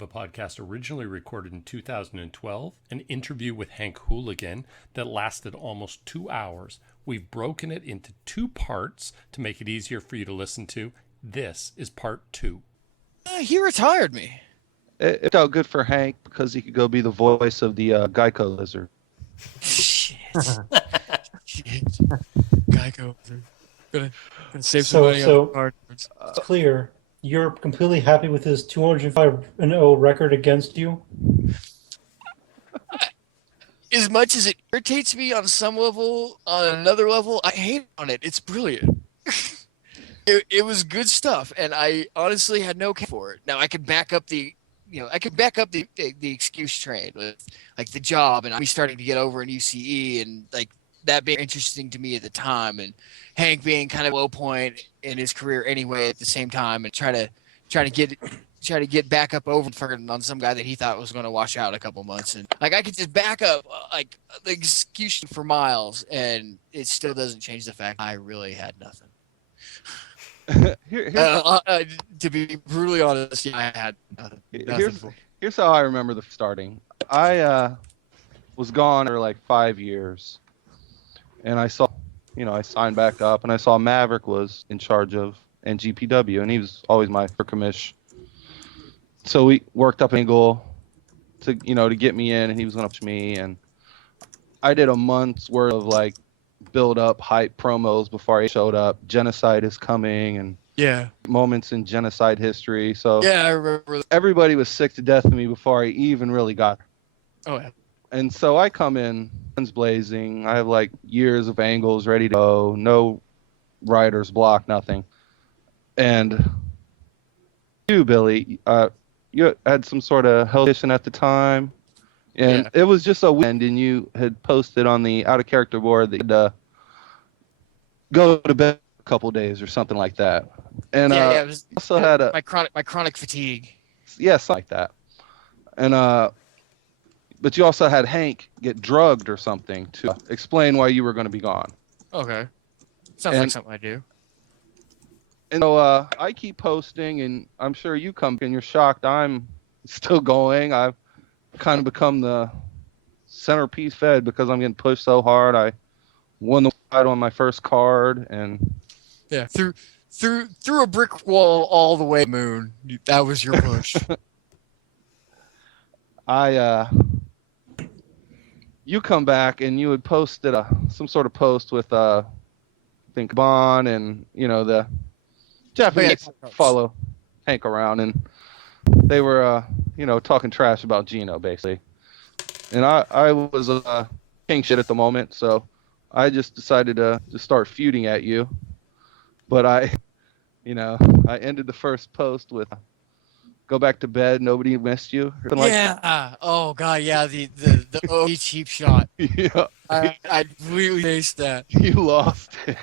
of a podcast originally recorded in 2012, an interview with Hank Hooligan that lasted almost 2 hours. We've broken it into 2 parts to make it easier for you to listen to. This is part 2. He retired me. It felt good for Hank because he could go be the voice of the Geico lizard. Shit. Shit. Geico. Gonna save some money on the card. It's clear. You're completely happy with his 205-0 record against you? As much as it irritates me on some level, on another level, I hate on it. It's brilliant. It was good stuff, and I honestly had no care for it. Now I could back up the excuse train with like the job and me starting to get over in UCE and like that being interesting to me at the time, and Hank being kind of low point in his career anyway at the same time, and try to get back up over on some guy that he thought was going to wash out a couple months, and like I could just back up like the excuse for miles, and it still doesn't change the fact I really had nothing. To be brutally honest, yeah, I had nothing. Here's how I remember the starting. I was gone for like 5 years, and I saw, I signed back up, and I saw Maverick was in charge of NGPW, and he was always my commish. So we worked up an angle to get me in, and he was going to push me, and I did a month's worth of like build up hype promos before I showed up. Genocide is coming, and moments in Genocide history. So yeah, I remember. Everybody was sick to death of me before I even really got there. Oh yeah. And so I come in, guns blazing. I have like years of angles ready to go, no writer's block, nothing. And you, Billy, you had some sort of health issue at the time. And it was just a weekend, and you had posted on the out of character board that you'd go to bed a couple days or something like that. And it was, also had my chronic fatigue. Yeah, something like that. And but you also had Hank get drugged or something to explain why you were going to be gone. Okay, sounds like something I do. And so I keep posting, and I'm sure you come and you're shocked I'm still going. I've kind of become the centerpiece fed because I'm getting pushed so hard. I won the fight on my first card, and through a brick wall all the way to the moon. That was your push. You come back and you had posted some sort of post with I think Bon and the Japanese follow Hank around, and they were talking trash about Gino basically, and I was king shit at the moment, so I just decided to start feuding at you. But I ended the first post with "Go back to bed, nobody missed you." Oh god, yeah, the OE cheap shot. Yeah. I completely faced that. You lost it.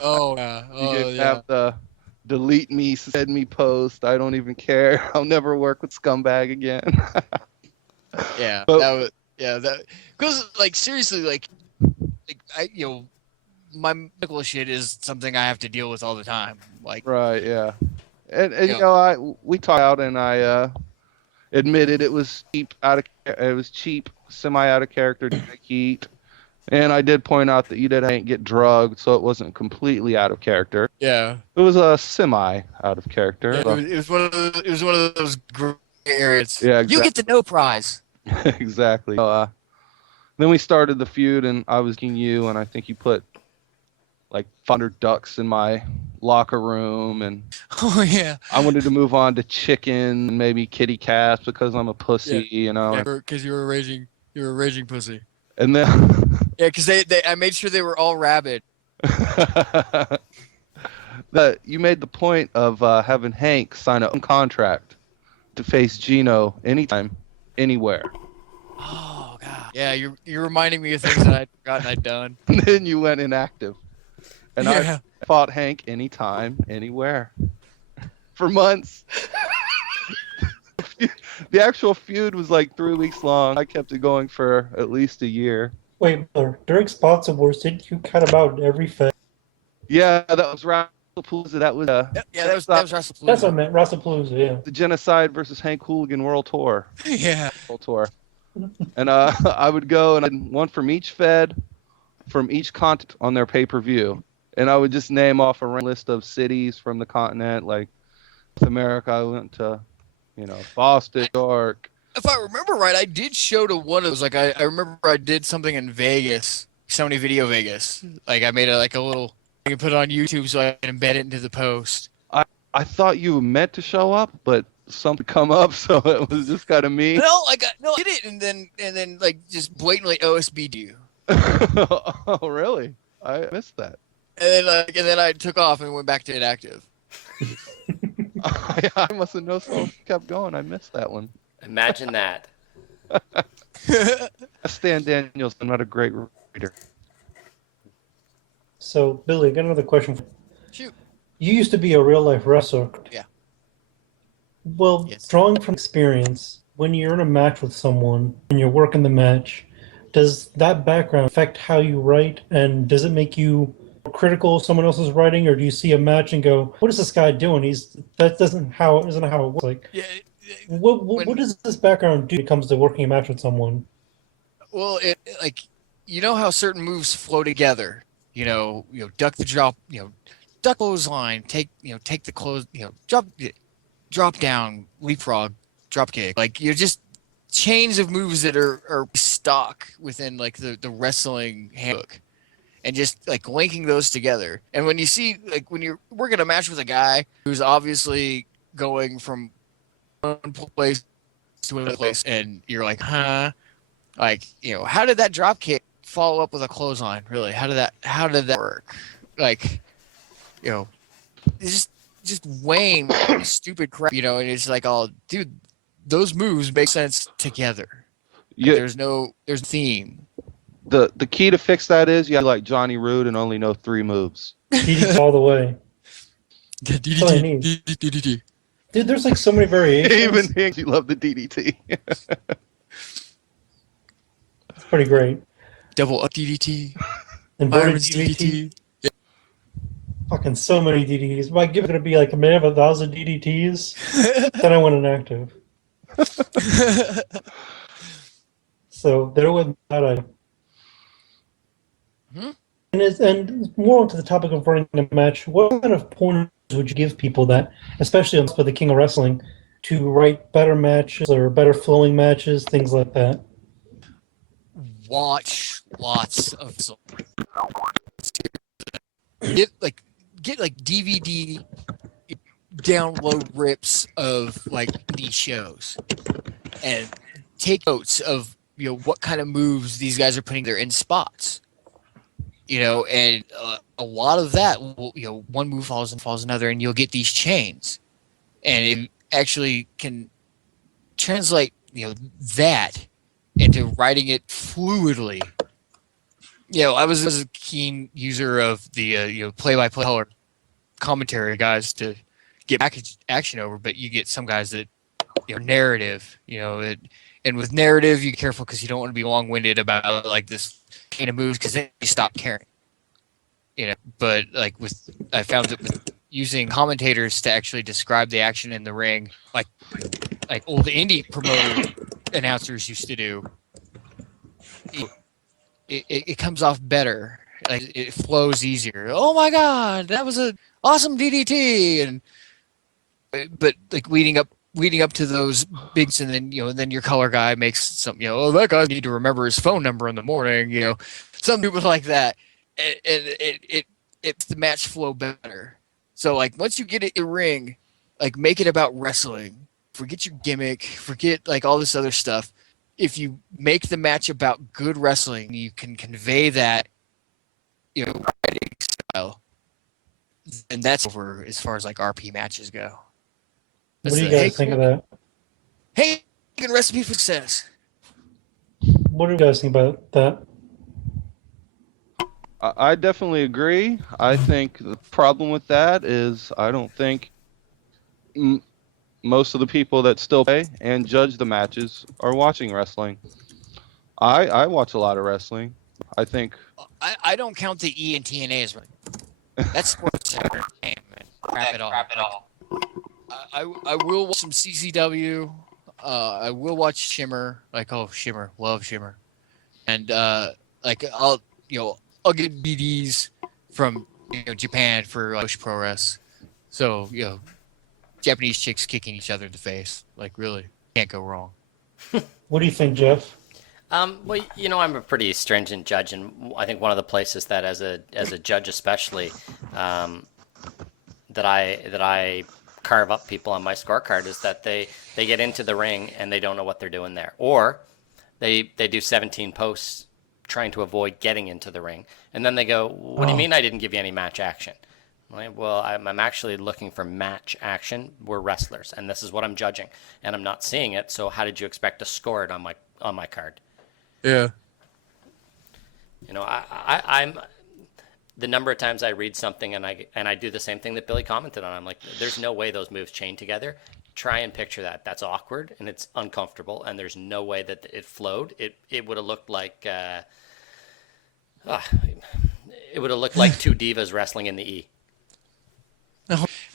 Oh yeah. You have the delete me, send me post. I don't even care. I'll never work with scumbag again. Yeah, but, because like seriously, like I my medical shit is something I have to deal with all the time. Like right, yeah, and we talked out, and I admitted it was cheap, semi out of character to eat. And I did point out that you didn't get drugged, so it wasn't completely out of character. Yeah, it was a semi out of character. Yeah, it was one of those gray areas. Yeah, exactly. You get the no prize. Exactly. So, then we started the feud, and I was king you, and I think you put like 500 ducks in my locker room, and oh yeah, I wanted to move on to chicken and maybe kitty cats because I'm a pussy, Yeah, because you were a raging pussy. And then yeah, because I made sure they were all rabid. You made the point of having Hank sign a contract to face Gino anytime, anywhere. Oh god. Yeah, you're reminding me of things that I'd forgotten I'd done. And then you went inactive. And I fought Hank anytime, anywhere. For months. The actual feud was like 3 weeks long. I kept it going for at least a year. Wait, during Sponsor Wars, didn't you cut him out in every fight? Yeah, that was round That was Yeah, that was WrestlePalooza. That's what I meant. WrestlePalooza, yeah. the Genocide versus Hank Hooligan World Tour. Yeah. World Tour. And I would go and I'd one from each Fed, from each continent on their pay-per-view. And I would just name off a list of cities from the continent. Like North America, I went to, Boston, New York. If I remember right, I did show to one of those. Like I remember I did something in Vegas, Sony Video Vegas. Like I made a little. I can put it on YouTube so I can embed it into the post. I thought you meant to show up, but something come up, so it was just kind of me. No, I did it, and then like just blatantly OSB'd you. Oh, really? I missed that. And then I took off and went back to inactive. I must have known someone kept going. I missed that one. Imagine that. Stan Daniels, I'm not a great reader. So, Billy, I got another question. Shoot. You used to be a real-life wrestler. Yeah. Well, Yes. drawing from experience, when you're in a match with someone and you're working the match, does that background affect how you write, and does it make you critical of someone else's writing, or do you see a match and go, "What is this guy doing? Isn't how it works." Like, Yeah. what does this background do when it comes to working a match with someone? Well, how certain moves flow together. Duck the drop. Duck clothesline. Take the close. Drop down, leapfrog, drop kick. Like you're just chains of moves that are stock within like the wrestling handbook, and just like linking those together. And when you see like when you're working a match with a guy who's obviously going from one place to another place, and you're like, huh, like how did that drop kick follow up with a clothesline? Really, how did that work? Like, just weighing stupid crap, and it's like, oh, dude, those moves make sense together. Yeah. There's theme. The key to fix that is you have like Johnny Rude and only know 3 moves. DDT all the way. That's all I need. DDT. Dude, there's like so many variations. Even Hank, you love the DDT. It's pretty great. Double up DDT. Inverted Byron's DDT. Fucking so many DDTs. If I give it to be like a man of 1,000 DDTs, then I went inactive. So there went that item. And more onto the topic of running a match, what kind of pointers would you give people that, especially on the King of Wrestling, to write better matches or better flowing matches, things like that? Watch lots of get DVD download rips of like these shows and take notes of what kind of moves these guys are putting there in spots, and a lot of that will, one move follows another, and you'll get these chains, and it actually can translate that into writing it fluidly. I was a keen user of the play-by-play color commentary guys to get action over, but you get some guys that narrative, and with narrative you're careful because you don't want to be long-winded about like this chain of moves because then you stop caring. But like I found that with using commentators to actually describe the action in the ring, like old indie promoter announcers used to do, it comes off better. Like it flows easier. Oh my God, that was an awesome DDT, but like leading up to those bigs, and then your color guy makes some, oh, that guy need to remember his phone number in the morning, something like that, and it the match flow better. So like once you get it in ring, like make it about wrestling. Forget your gimmick. Forget like all this other stuff. If you make the match about good wrestling, you can convey that, writing style, and that's over as far as like RP matches go. What do you guys think of that? Hey, good recipe for success. What do you guys think about that? I definitely agree. I think the problem with that is I don't think most of the people that still play and judge the matches are watching wrestling. I watch a lot of wrestling. I think I don't count the E and TNA as wrestling. That's sports entertainment. crap at all. I will watch some CCW. I will watch Shimmer. Shimmer, love Shimmer, and I'll get BDs from Japan for Bush Pro Wrestling. So Japanese chicks kicking each other in the face, really can't go wrong. What do you think, Jeff? Well, I'm a pretty stringent judge, and I think one of the places that, as a judge especially, that I carve up people on my scorecard is that they get into the ring and they don't know what they're doing there, or they do 17 posts trying to avoid getting into the ring, and then they go, "What do you mean I didn't give you any match action?" Well, I'm actually looking for match action. We're wrestlers, and this is what I'm judging, and I'm not seeing it. So how did you expect to score it on my card? Yeah. I'm the number of times I read something and I do the same thing that Billy commented on. I'm like, there's no way those moves chain together. Try and picture that. That's awkward and it's uncomfortable, and there's no way that it flowed. It would have looked like it would have looked like two divas wrestling in the E.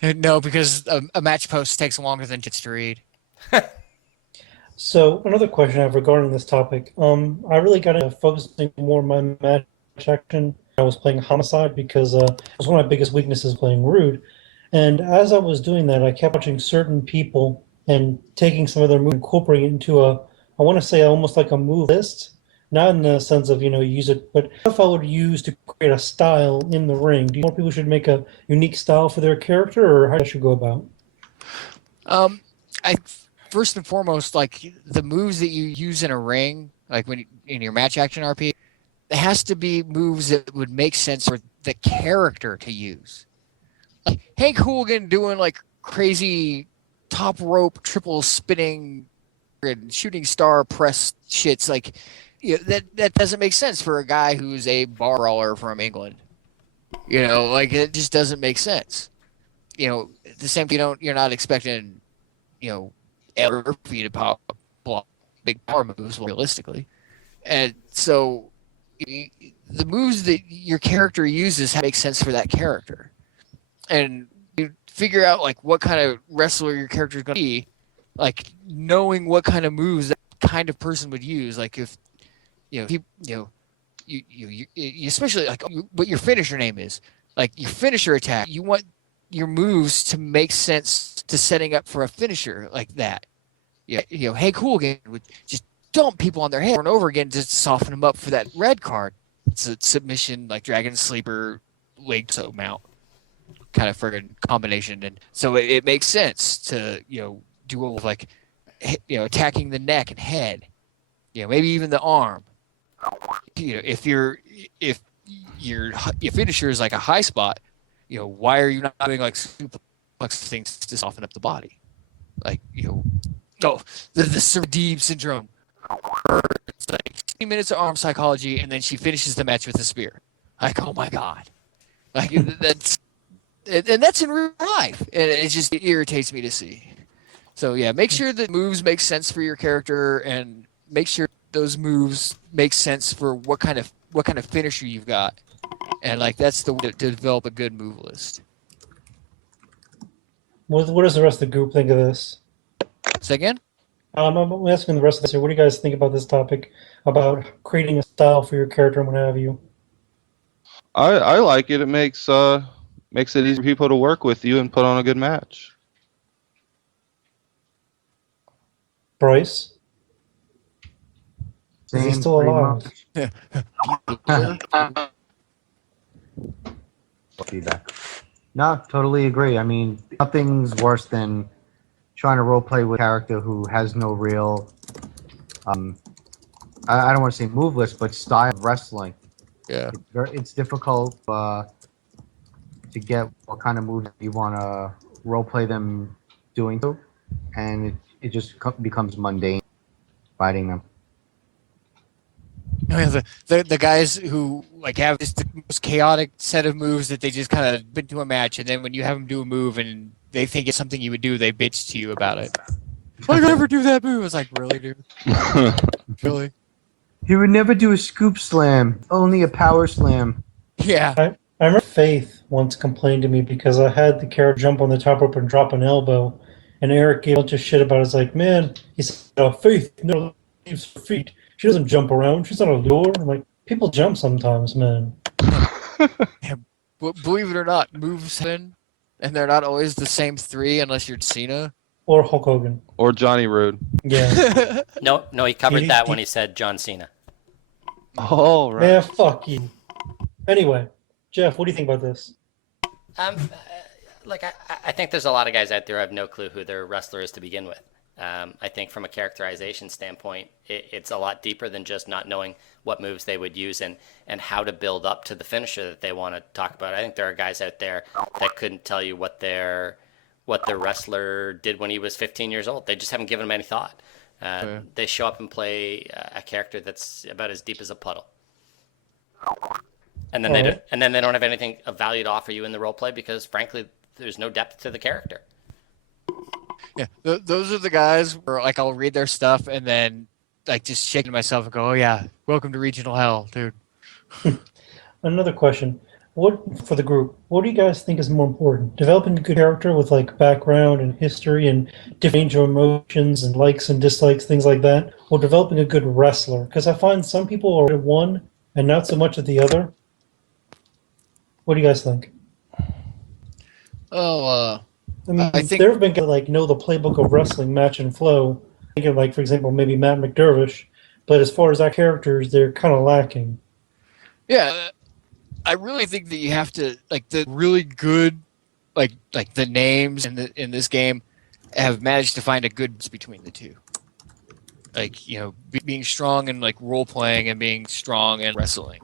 No, because a match post takes longer than just to read. So another question I have regarding this topic. I really got into focusing more on my match action. I was playing Homicide because it was one of my biggest weaknesses, playing Rude. And as I was doing that, I kept watching certain people and taking some of their moves, incorporating it into I want to say almost like a move list. Not in the sense of, use it, but if I would use to create a style in the ring. Do you think people should make a unique style for their character, or how should go about? I first and foremost, the moves that you use in a ring, in your match action RP, it has to be moves that would make sense for the character to use. Like Hank Hooligan doing crazy top rope triple spinning and shooting star press shits that doesn't make sense for a guy who's a bar brawler from England. It just doesn't make sense. The same you're not expecting ever for you to block big power moves realistically. And so the moves that your character uses have to make sense for that character. And you figure out what kind of wrestler your character is going to be, knowing what kind of moves that kind of person would use. If you especially what your finisher name is, your finisher attack, you want your moves to make sense to setting up for a finisher like that. Hank Hooligan would just dump people on their head over and over again just to soften them up for that red card. It's a submission, Dragon Sleeper, leg so mount kind of friggin' combination, and so it makes sense to do all of attacking the neck and head, maybe even the arm. If your finisher is a high spot, why are you not doing suplex things to soften up the body? The Sardine syndrome. It's 60 minutes of arm psychology, and then she finishes the match with a spear. Oh my god! That's in real life, and it irritates me to see. So yeah, make sure that moves make sense for your character, and make sure those moves make sense for what kind of finisher you've got, and that's the way to develop a good move list. What does the rest of the group think of this? Say again? I'm asking the rest of this here. What do you guys think about this topic, about creating a style for your character and what have you? I like it. It makes it easy for people to work with you and put on a good match. Bryce? Is he Same, still pretty alive? much. Feedback. No, totally agree. I mean, nothing's worse than trying to role play with a character who has no real, I don't want to say move list, but style of wrestling. Yeah. It's difficult to get what kind of moves you want to role play them doing, and it just becomes mundane fighting them. The guys who have just the most chaotic set of moves that they just kind of been to a match, and then when you have them do a move and they think it's something you would do, they bitch to you about it. I never do that move. It's really, dude? Really? He would never do a scoop slam, only a power slam. Yeah. I remember Faith once complained to me because I had the character jump on the top rope and drop an elbow, and Eric gave a bunch of shit about it. It's like, man, he said, Faith never leaves her feet. She doesn't jump around. She's not a lure. I'm like, people jump sometimes, man. Believe it or not, moves happen, and they're not always the same three unless you're Cena. Or Hulk Hogan. Or Johnny Rude. Yeah. No, he covered that when he said John Cena. Oh, right. Man, fuck you. Anyway, Jeff, what do you think about this? Like I think there's a lot of guys out there who have no clue who their wrestler is to begin with. I think from a characterization standpoint, it's a lot deeper than just not knowing what moves they would use and how to build up to the finisher that they want to talk about. I think there are guys out there that couldn't tell you what their wrestler did when he was 15 years old. They just haven't given him any thought. They show up and play a character that's about as deep as a puddle. And then they don't have anything of value to offer you in the role play because, frankly, there's no depth to the character. Yeah, those are the guys where like I'll read their stuff and then like just shaking myself and go, "Oh yeah, welcome to regional hell, dude." Another question. What for the group? What do you guys think is more important? Developing a good character with like background and history and different range of emotions and likes and dislikes, things like that, or developing a good wrestler? Because I find some people are at one and not so much at the other. What do you guys think? Oh, I mean, I think- there have been guys that like know the playbook of wrestling, match and flow. Thinking like, for example, maybe Matt McDervish, but as far as our characters, they're kind of lacking. yeah. I really think that you have to like the really good, like the names in this game, have managed to find a good balance between the two. Like being strong and like role playing and being strong and wrestling.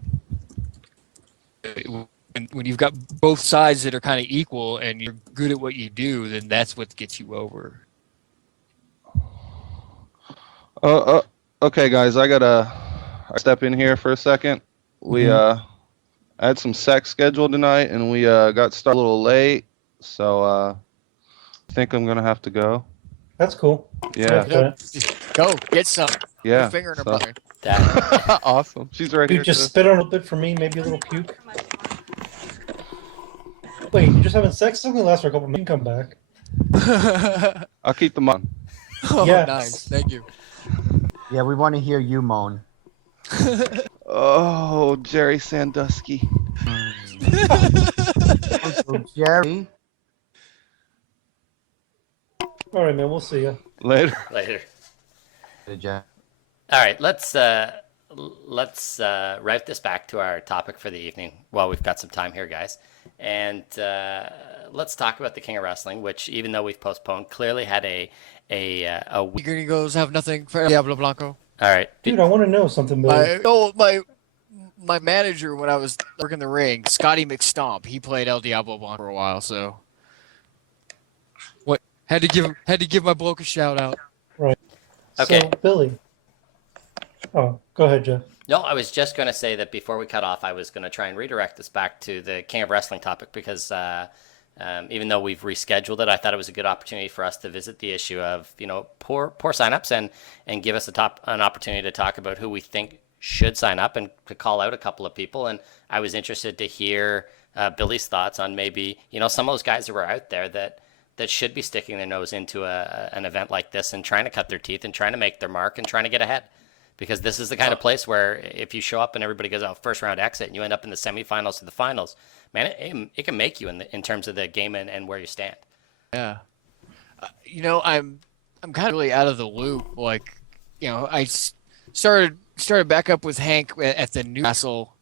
When you've got both sides that are kind of equal and you're good at what you do, then that's what gets you over. Okay, guys, I gotta step in here for a second. We I had some sex scheduled tonight, and we got started a little late, so I think I'm gonna have to go. That's cool. Yeah, Just go get some. yeah. Your finger in her so- mother. That Awesome. She's right You here. just too. spit on a little bit for me, maybe a little puke. Wait, you're just having sex? It's only lasts for a couple minutes. Come back. I'll keep them on. Oh, Yes. nice. Thank you. Yeah, we want to hear you moan. Oh, Jerry Sandusky. Uncle Jerry. All right, man. We'll see you. Later. later. Jeff. All right, let's route this back to our topic for the evening while we've got some time here, guys. And let's talk about the King of Wrestling, which, even though we've postponed, clearly had a week. Gringos have nothing for Diablo Blanco. All right, Dude, I want to know something, Billy. My manager when I was working the ring, Scotty McStomp, he played El Diablo Blanco for a while, so had to give my bloke a shout out. Right. Okay. So, Billy. Oh, go ahead, Jeff. No, I was just going to say that before we cut off, I was going to try and redirect this back to the King of Wrestling topic because even though we've rescheduled it, I thought it was a good opportunity for us to visit the issue of poor signups and give us an opportunity to talk about who we think should sign up and to call out a couple of people. And I was interested to hear Billy's thoughts on maybe some of those guys that were out there that should be sticking their nose into an event like this and trying to cut their teeth and trying to make their mark and trying to get ahead. Because this is the kind of place where if you show up and everybody goes out first round exit and you end up in the semifinals to the finals, man, it can make you in terms of the game and where you stand. Yeah. I'm kind of really out of the loop. Like, I started back up with Hank at the Newcastle,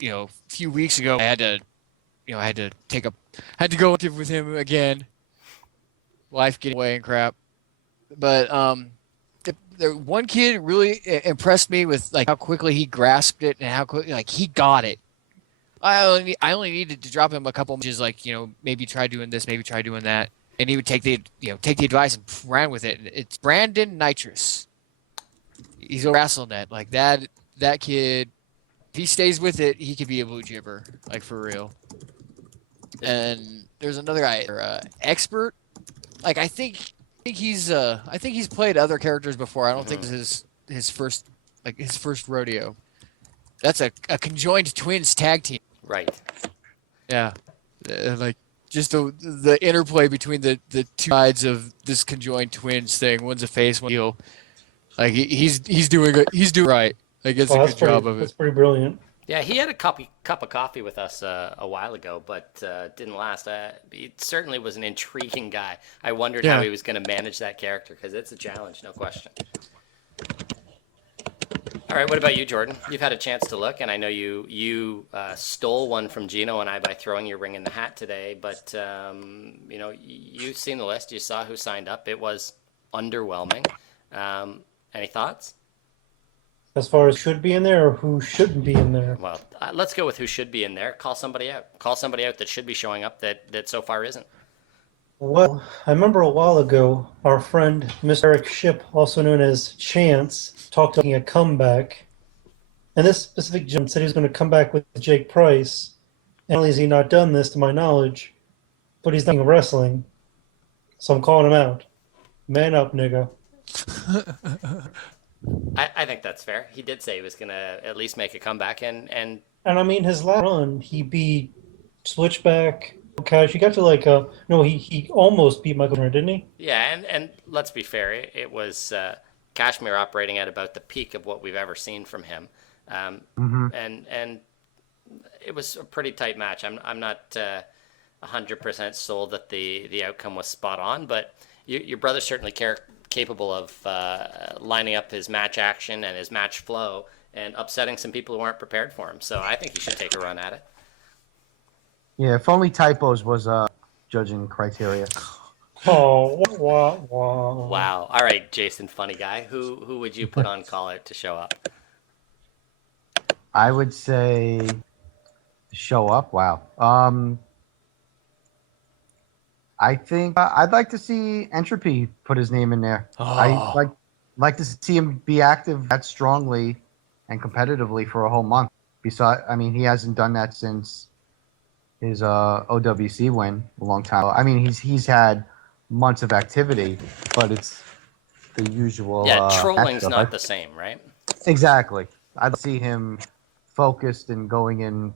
a few weeks ago. I had to go with him again. Life getting away and crap. But the one kid really impressed me with like how quickly he grasped it and how quickly he got it. I only needed to drop him a couple messages like maybe try doing this, maybe try doing that, and he would take the advice and ran with it. It's Brandon Nitrous. He's a WrestleNet like that kid. If he stays with it, he could be a blue jibber like for real. And there's another guy, Expert. Like I think he's played other characters before. I don't think this is his first rodeo. That's a conjoined twins tag team. Right. Yeah, like just the interplay between the two sides of this conjoined twins thing. One's a face, one heel. Like he's doing it. He's doing right. Like it's a Well, that's good job pretty. of it. That's pretty brilliant. Yeah, he had a cup of coffee with us a while ago, but didn't last. He certainly was an intriguing guy. I wondered how Yeah. he was going to manage that character because it's a challenge, no question. All right, what about you, Jordan? You've had a chance to look, and I know you stole one from Gino and I by throwing your ring in the hat today. But you've seen the list. You saw who signed up. It was underwhelming. Any thoughts? As far as should be in there or who shouldn't be in there. Well, let's go with who should be in there. Call somebody out. Call somebody out that should be showing up that so far isn't. Well, I remember a while ago, our friend Mr. Eric Ship, also known as Chance, talked about making a comeback. And this specific gentleman said he was going to come back with Jake Price. And not only has he not done this, to my knowledge, but he's doing wrestling. So I'm calling him out. Man up, nigga. I think that's fair. He did say he was going to at least make a comeback, and And I mean, his last run, he beat Switchback. Cash. He got to he almost beat Michael Jordan, didn't he? yeah, and let's be fair. It was Kashmir operating at about the peak of what we've ever seen from him, and it was a pretty tight match. I'm not 100% sold that the outcome was spot on, but your brother's certainly capable of lining up his match action and his match flow and upsetting some people who aren't prepared for him. So I think he should take a run at it. Yeah, if only typos was judging criteria. Oh, wow. Wow. All right, Jason, funny guy. Who would you put on call out to show up? I would say show up. Wow. I think I'd like to see Entropy put his name in there. I like to see him be active that strongly and competitively for a whole month. Besides, I mean, he hasn't done that since his OWC win a long time. I mean, he's had months of activity, but it's the usual. Yeah, trolling's stuff. not the same, right? Exactly. I'd see him focused and going in,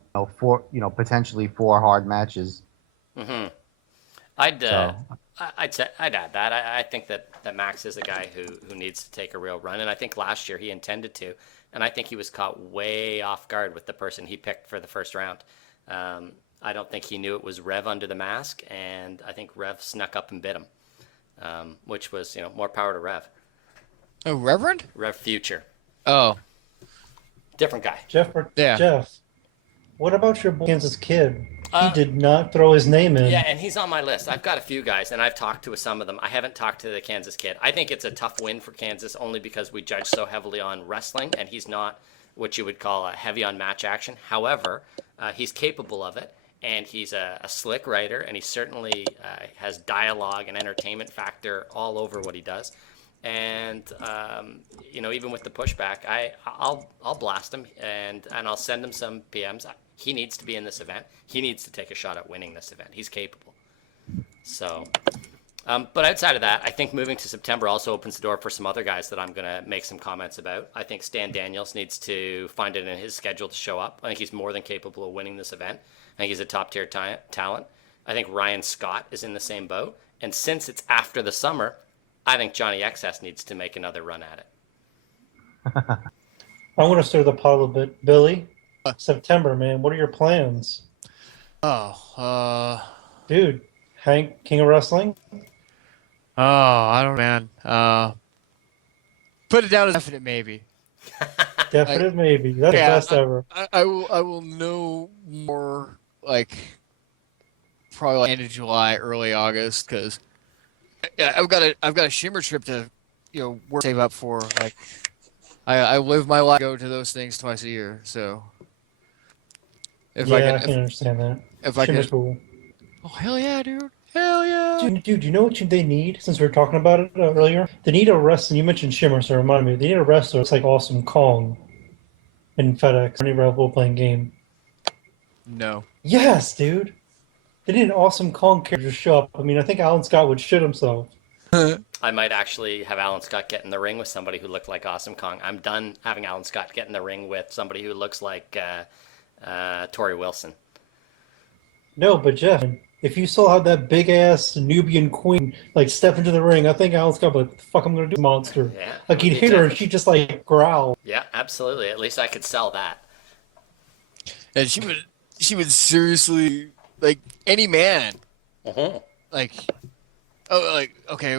potentially 4 hard matches. Mm-hmm. I'd add that. I think that Max is a guy who needs to take a real run, and I think last year he intended to, and I think he was caught way off guard with the person he picked for the first round. I don't think he knew it was Rev under the mask, and I think Rev snuck up and bit him, which was more power to Rev. Oh, Reverend? Rev Future, Oh, different guy. Jeff, what about your boy Kansas Kid? He did not throw his name in. Yeah, and he's on my list. I've got a few guys, and I've talked to some of them. I haven't talked to the Kansas Kid. I think it's a tough win for Kansas only because we judge so heavily on wrestling, and he's not what you would call a heavy on match action. However, he's capable of it, and he's a slick writer, and he certainly has dialogue and entertainment factor all over what he does. And even with the pushback, I'll blast him and I'll send him some PMs. He needs to be in this event. He needs to take a shot at winning this event. He's capable. So, but outside of that, I think moving to September also opens the door for some other guys that I'm going to make some comments about. I think Stan Daniels needs to find it in his schedule to show up. I think he's more than capable of winning this event. I think he's a top tier talent. I think Ryan Scott is in the same boat. And since it's after the summer, I think Johnny XS needs to make another run at it. I want to stir the pot a little bit. Billy, September, man, what are your plans? Dude, Hank, King of Wrestling? I don't know, man. Put it down as definite maybe. Definite maybe. That's the best ever. I will know more probably end of July, early August, because I've got a Shimmer trip to work save up for. Like I live my life, go to those things twice a year, so I can understand that. If I Shimmer's can, cool. oh hell yeah, dude, hell yeah. Dude, you know what they need? Since we were talking about it earlier, they need a wrestler. You mentioned Shimmer, so remind me. They need a wrestler. It's like Awesome Kong in FedEx. Any role-playing game. No. Yes, dude. They need an Awesome Kong character to show up. I mean, I think Alan Scott would shit himself. I might actually have Alan Scott get in the ring with somebody who looked like Awesome Kong. I'm done having Alan Scott get in the ring with somebody who looks like Tori Wilson. No, but Jeff, if you saw how that big ass Nubian queen like step into the ring, I think Alex got like, "What the fuck I'm gonna do, monster?" Yeah, it Like would he'd be hit her and tough. she'd just like growl. Yeah, absolutely. At least I could sell that. And she would seriously like any man Hmm. like like okay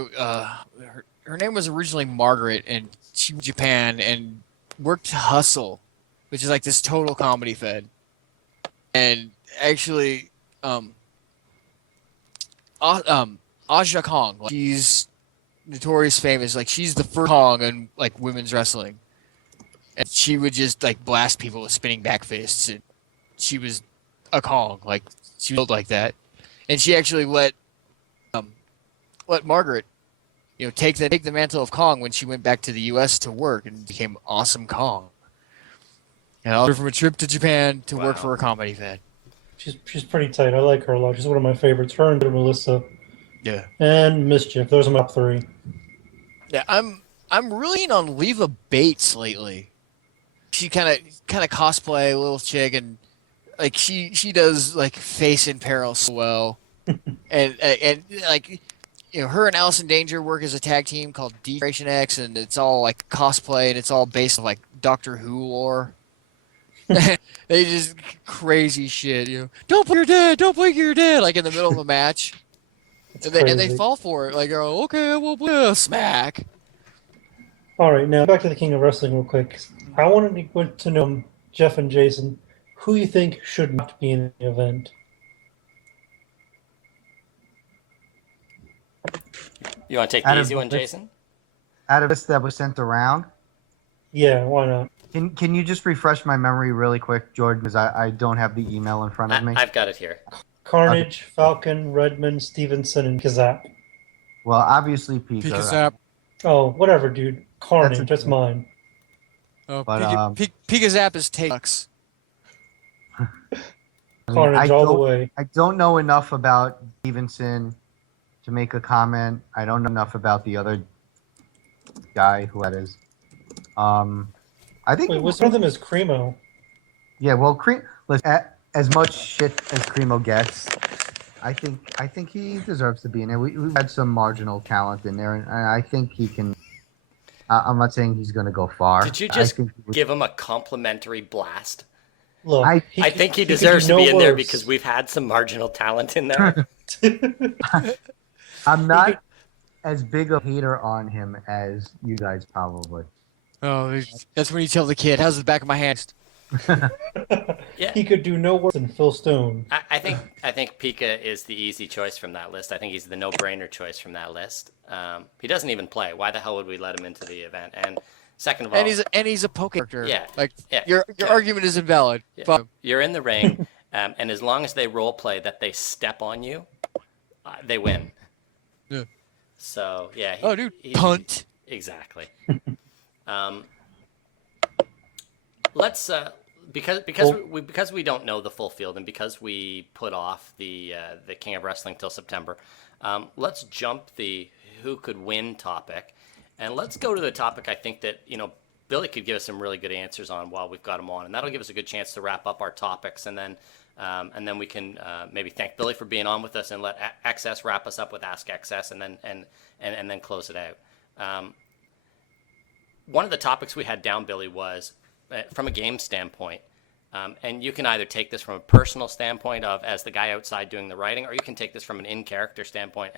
her name was originally Margaret and she went to Japan and worked Hustle, which is like this total comedy fed. And actually um Aja Kong, like, she's notorious famous, like she's the first Kong in like women's wrestling. And she would just like blast people with spinning back fists and she was a Kong, like she was built like that. And she actually um let Margaret, take the mantle of Kong when she went back to the U.S. to work and became Awesome Kong. And I was from a trip to Japan to work Wow. for a comedy fan. She's pretty tight. I like her a lot. She's one of my favorites. Her and Melissa Yeah, and Mischief. Those are my top three. yeah. I'm really in on Leva Bates lately. She kind of cosplay a little chick and like she does like face in peril so well, and like her and Allison Danger work as a tag team called Generation X, and it's all like cosplay and it's all based on like Doctor Who lore. They just crazy shit, Don't blink you're dead, don't blink you're dead, like in the middle of a match, It's and crazy. they fall for it, like oh okay, well smack. All right, now back to the King of Wrestling real quick. I wanted to know, Jeff and Jason, who you think should not be in the event. You want to take Out the of easy one, the- Jason? Out of this that was sent around, Yeah, why not? can you just refresh my memory really quick, Jordan? Because I don't have the email in front of me. I've got it here. Carnage, Falcon, Redmond, Stevenson, and Kazap. Well, obviously Pika. Pika's up. Oh, whatever, dude. Carnage, that's thing. mine. Oh, But, Pika's app is takes. I mean, Carnage all the way. I don't know enough about Stevenson to make a comment. I don't know enough about the other guy, who that is. I think. Wait, which one of them is Cremo? Yeah, well, listen, as much shit as Cremo gets, I think he deserves to be in there. We've had some marginal talent in there, and I think he can. I'm not saying he's going to go far. Did you I just think give him a complimentary blast? Look, I think he could do deserves to no be in there worse. because we've had some marginal talent in there. I'm not as big a hater on him as you guys probably. Oh, that's when you tell the kid, "How's the back of my hand?" Yeah. He could do no worse than Phil Stone. I think Pika is the easy choice from that list. I think he's the no-brainer choice from that list. He doesn't even play. Why the hell would we let him into the event? And second of all, And he's a poke character. Yeah, Like yeah, your yeah. argument is invalid. Yeah. Fuck him. You're in the ring, and as long as they role play that they step on you, they win. Yeah. So yeah. Oh, dude, punt. Exactly. Let's because we don't know the full field and because we put off the King of Wrestling till September. Let's jump the who could win topic, and let's go to the topic I think that Billy could give us some really good answers on while we've got him on, and that'll give us a good chance to wrap up our topics, and then we can maybe thank Billy for being on with us and let XS wrap us up with Ask XS, and then close it out. One of the topics we had down, Billy, was from a game standpoint, and you can either take this from a personal standpoint of as the guy outside doing the writing, or you can take this from an in-character standpoint,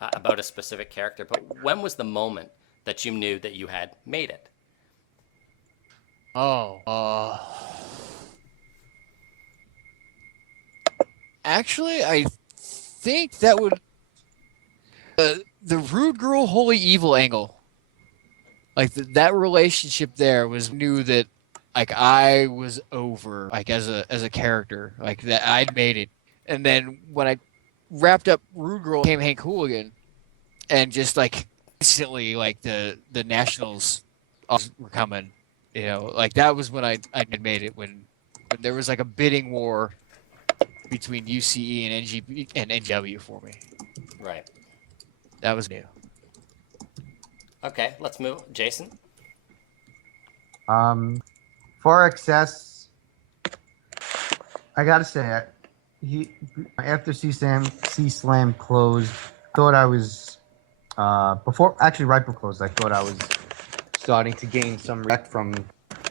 about a specific character. But when was the moment that you knew that you had made it? Oh. Actually, I think that would the rude girl, holy evil angle. Like that relationship there was knew that like I was over like as a character like that I'd made it, and then when I wrapped up Rude Girl came Hank Hooligan, and just like instantly like the Nationals were coming, like that was when I made it when there was like a bidding war between UCE and NGP and NW for me. Right. That was new. Okay, let's move. Jason? For XS, I gotta say, he after C Slam closed, I thought I was right before closed. I thought I was starting to gain some respect from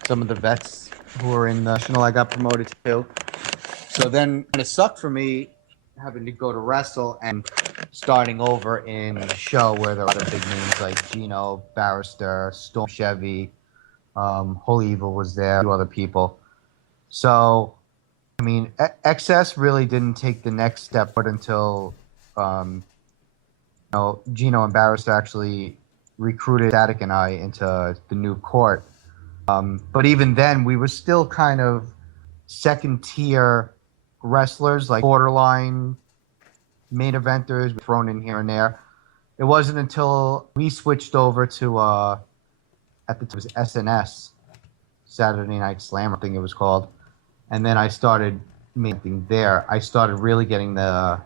some of the vets who were in the national I got promoted to. So then it sucked for me having to go to wrestle and starting over in the show where there are other big names like Gino, Barrister, Storm Chevy, Holy Evil was there, a few other people. So, I mean, XS really didn't take the next step but until Gino and Barrister actually recruited Static and I into the new court. But even then, we were still kind of second tier wrestlers, like borderline main eventers thrown in here and there. It wasn't until we switched over to at the time it was SNS, Saturday Night Slam, I think it was called, and then I started making there. I started really getting the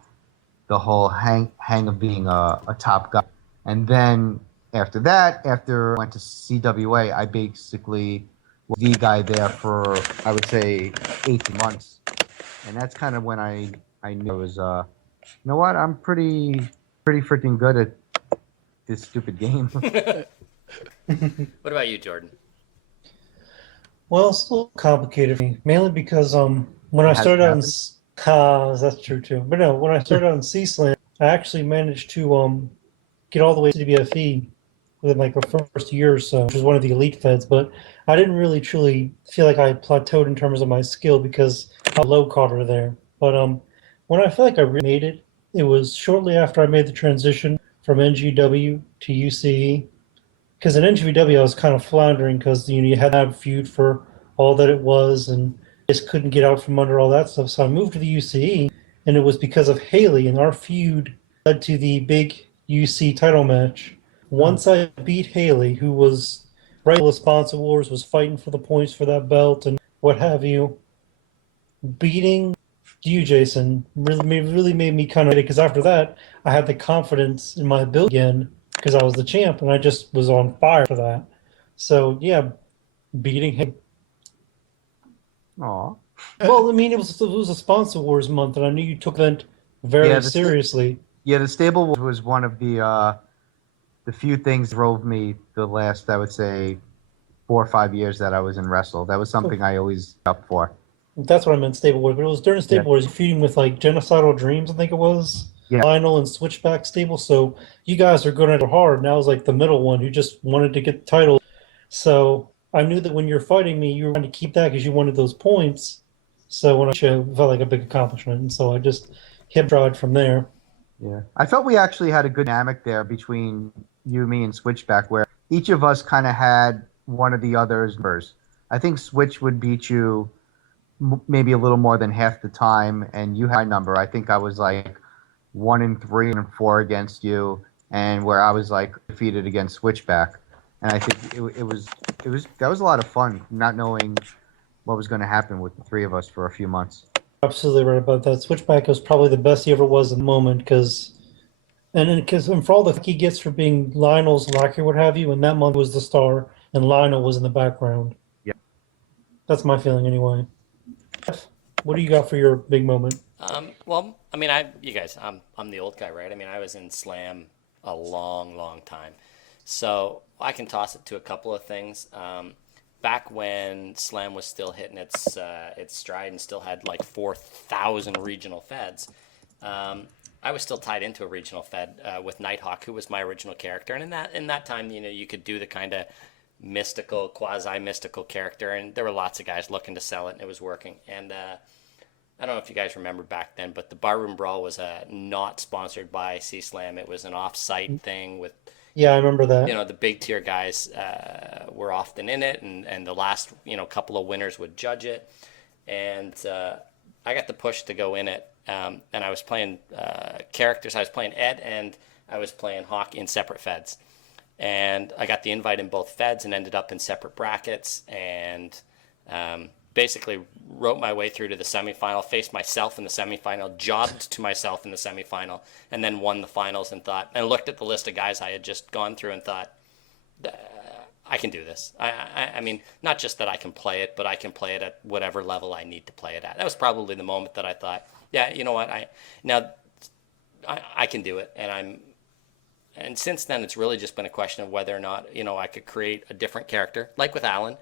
whole hang of being a top guy, and then after that, after I went to CWA, I basically was the guy there for I would say 18 months, and that's kind of when I knew I was you know what, I'm pretty freaking good at this stupid game. What about you, Jordan? Well, it's a little complicated for me, mainly because when I Has started out in happened. that's true too. But no, when I started out in C-Slam, I actually managed to get all the way to BFE within like the first year or so, which was one of the elite feds. But I didn't really truly feel like I plateaued in terms of my skill because I was low Carter there. But when I feel like I really made it, it was shortly after I made the transition from NGW to UCE. Because in NGW I was kind of floundering because you had that feud for all that it was and just couldn't get out from under all that stuff. So I moved to the UCE, and it was because of Haley, and our feud led to the big UC title match. Once I beat Haley, who was right in the sponsor wars, was fighting for the points for that belt and what have you, beating you, Jason, really made me kind of, because after that I had the confidence in my ability again because I was the champ and I just was on fire for that. So yeah, beating him. Aw. Well, I mean, it was a sponsor wars month, and I knew you took that very Yeah, seriously. the stable was one of the few things that drove me the last, I would say, 4 or 5 years that I was in wrestle. That was something I always up for. That's what I meant, Stable Wars. But it was during Yeah. Stable Wars, feuding with like Genocidal Dreams, I think it was. Yeah. Lionel and Switchback stable. So you guys are going at it hard. And I was like the middle one who just wanted to get the title. So I knew that when you're fighting me, you were trying to keep that because you wanted those points. So when I showed, it felt like a big accomplishment. And so I just hip dried from there. Yeah. I felt we actually had a good dynamic there between you, me, and Switchback, where each of us kind of had one of the other's numbers. I think Switch would beat you maybe a little more than half the time, and you had my number. I think I was like 1-3 and 4 against you, and where I was like defeated against Switchback. And I think it was that was a lot of fun, not knowing what was going to happen with the three of us for a few months. Absolutely right about that. Switchback was probably the best he ever was in the moment because and for all the he gets for being Lionel's lackey, what have you, and that month was the star and Lionel was in the background. Yeah. That's my feeling anyway. What do you got for your big moment? Well, I mean, you guys, I'm the old guy, right? I mean, I was in Slam a long, long time, so I can toss it to a couple of things. Back when Slam was still hitting its stride and still had like 4,000 regional feds, I was still tied into a regional fed with Nighthawk, who was my original character, and in that time, you could do the kind of mystical, quasi-mystical character, and there were lots of guys looking to sell it, and it was working. And I don't know if you guys remember back then, but the Barroom Brawl was not sponsored by C-Slam. It was an off-site thing with, Yeah, I remember that. the big tier guys were often in it, and the last, couple of winners would judge it. And I got the push to go in it, and I was playing characters. I was playing Ed, and I was playing Hawk in separate feds. And I got the invite in both feds and ended up in separate brackets, and basically wrote my way through to the semifinal, faced myself in the semifinal, jobbed to myself in the semifinal, and then won the finals and looked at the list of guys I had just gone through and thought, I can do this. I mean, not just that I can play it, but I can play it at whatever level I need to play it at. That was probably the moment that I thought, yeah, you know what, I can do it, and since then it's really just been a question of whether or not I could create a different character, like with Alan,